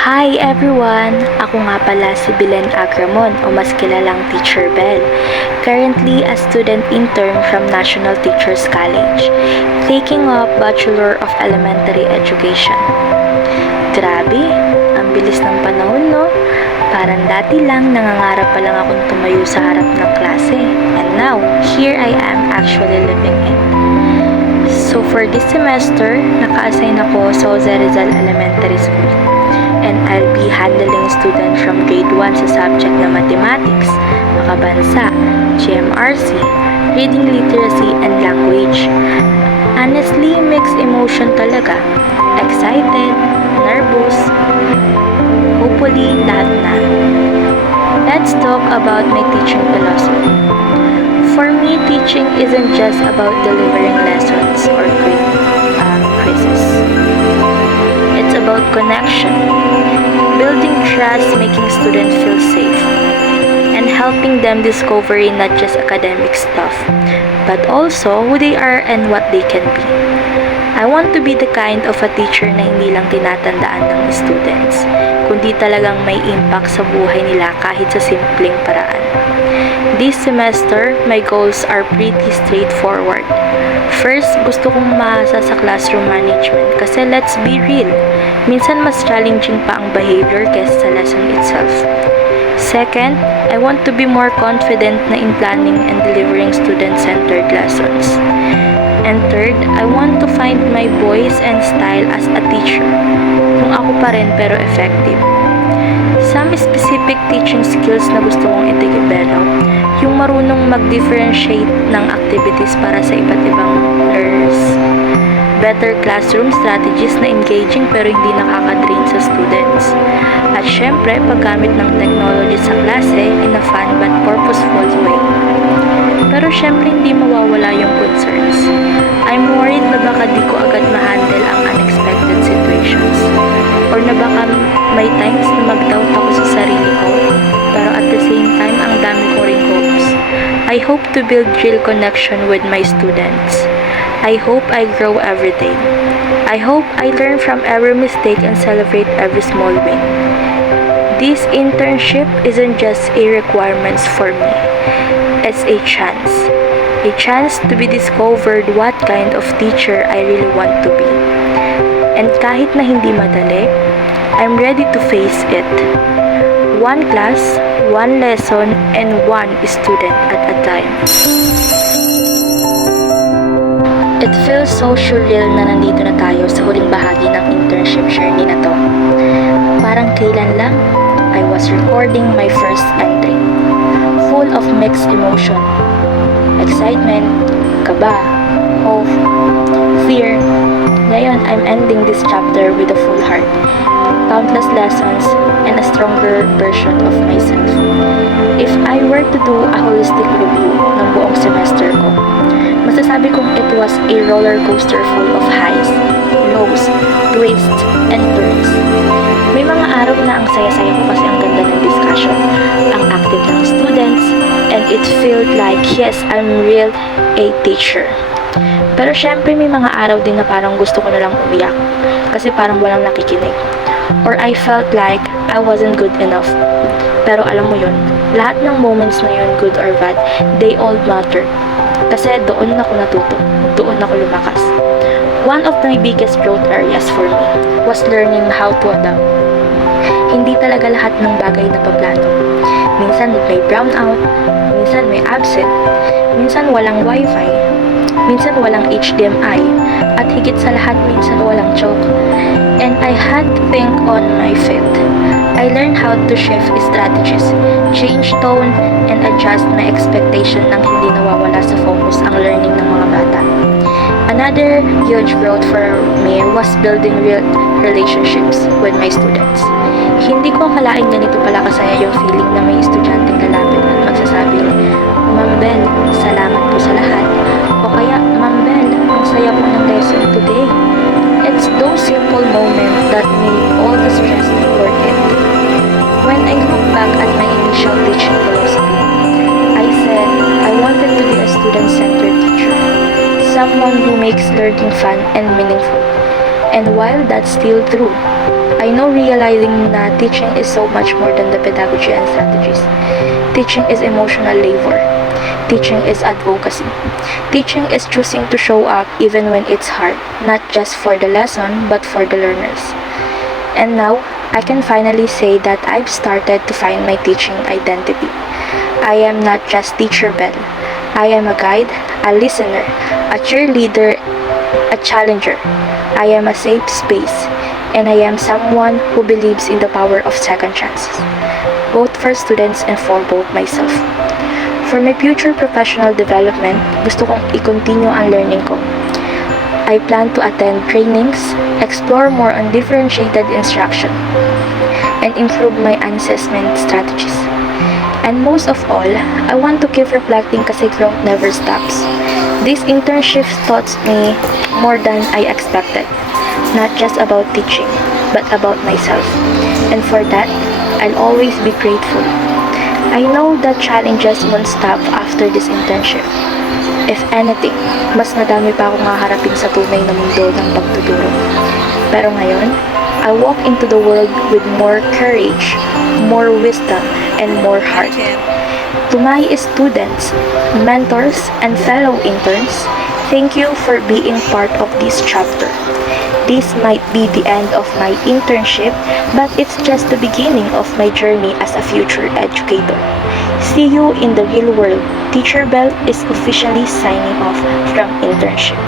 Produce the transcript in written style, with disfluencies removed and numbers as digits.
Hi everyone! Ako nga pala si Belen Agramon o mas kilalang Teacher Bell. Currently a student intern from National Teachers College, taking up Bachelor of Elementary Education. Grabe, ang bilis ng panahon no? Parang dati lang nangangarap pa lang akong tumayo sa harap ng klase. And now, here I am actually living it. So for this semester, naka-assign ako sa Jose Rizal Elementary School. And I'll be handling students from grade 1 sa subject na mathematics, makabansa, GMRC, reading literacy, and language. Honestly, mixed emotion talaga. Excited, nervous, hopefully lahat na. Let's talk about my teaching philosophy. For me, teaching isn't just about delivering lessons or quizzes. It's about connection, building trust, making students feel safe, and helping them discover not just academic stuff, but also who they are and what they can be. I want to be the kind of a teacher na hindi lang tinatandaan ng students, kundi talagang may impact sa buhay nila kahit sa simpleng paraan. This semester, my goals are pretty straightforward. First, gusto kong maasa sa classroom management kasi let's be real, minsan mas challenging pa ang behavior kaysa sa lesson itself. Second, I want to be more confident na in planning and delivering student-centered lessons. And third, I want to find my voice and style as a teacher. Kung ako pa rin pero effective. Some specific teaching skills na gusto kong i-develop, yung marunong mag-differentiate ng activities para sa iba't ibang learners. Better classroom strategies na engaging pero hindi nakaka-drain sa students. At syempre, paggamit ng technology sa klase in a fun but purposeful way. Pero syempre, hindi mawawala yung concerns. I'm worried na baka di ko agad ma-handle ang unexpected situations. Or na baka may times na mag-doubt ako sa sarili ko. Pero at the same time, ang dami ko ring hopes. I hope to build real connection with my students. I hope I grow every day. I hope I learn from every mistake and celebrate every small win. This internship isn't just a requirement for me. It's a chance. A chance to be discovered what kind of teacher I really want to be. And kahit na hindi madali, I'm ready to face it. One class, one lesson, and one student at a time. It feels so surreal na nandito na tayo sa huling bahagi ng internship journey na to. Parang kailan lang, I was recording my first entry. Full of mixed emotion. Excitement, kaba, hope, fear. Ngayon, I'm ending this chapter with a full heart. Countless lessons and a stronger version of myself. If I were to do a holistic review ng buong semester ko, masasabi kong it was a roller coaster full of highs, lows, twists, and turns. May mga araw na ang saya-saya ko kasi ang ganda ng discussion, ang active ng students, and it felt like, yes, I'm real a teacher. Pero syempre may mga araw din na parang gusto ko na lang umiyak kasi parang walang nakikinig. Or I felt like I wasn't good enough. Pero alam mo yun, lahat ng moments na yun, good or bad, they all matter. Kasi doon ako natuto, doon ako lumakas. One of my biggest growth areas for me was learning how to adapt. Hindi talaga lahat ng bagay na paplano. Minsan may brownout, minsan may absent, minsan walang wifi, minsan walang HDMI, at higit sa lahat minsan walang chalk. And I had to think on my feet. I learned how to shift strategies, change tone, and adjust my expectation nang hindi nawawala sa focus ang learning ng mga bata. Another huge growth for me was building real relationships with my students. Hindi ko akalain ganito pala kasaya yung feeling na may estudyanteng lalapit at magsasabing, Ma'am Bell, salamat po sa lahat. O kaya, Ma'am Bell, ang saya po ng lesson today. It's those simple moments that made all the stress worth it. When I look back at my initial teaching philosophy, I said I wanted to be a student-centered teacher, someone who makes learning fun and meaningful. And while that's still true, I know realizing na teaching is so much more than the pedagogy and strategies. Teaching is emotional labor. Teaching is advocacy. Teaching is choosing to show up even when it's hard, not just for the lesson, but for the learners. And now, I can finally say that I've started to find my teaching identity. I am not just Teacher Bell. I am a guide, a listener, a cheerleader, a challenger. I am a safe space, and I am someone who believes in the power of second chances, both for students and for both myself. For my future professional development, gusto kong i-continue ang learning ko. I plan to attend trainings, explore more on differentiated instruction, and improve my assessment strategies. And most of all, I want to keep reflecting kasi growth never stops. This internship taught me more than I expected, not just about teaching, but about myself. And for that, I'll always be grateful. I know that challenges won't stop after this internship. If anything, mas madami pa akong haharapin sa tunay na mundo ng pagtuturo. Pero ngayon, I walk into the world with more courage, more wisdom, and more heart. To my students, mentors, and fellow interns, thank you for being part of this chapter. This might be the end of my internship, but it's just the beginning of my journey as a future educator. See you in the real world. Teacher Bell is officially signing off from internship.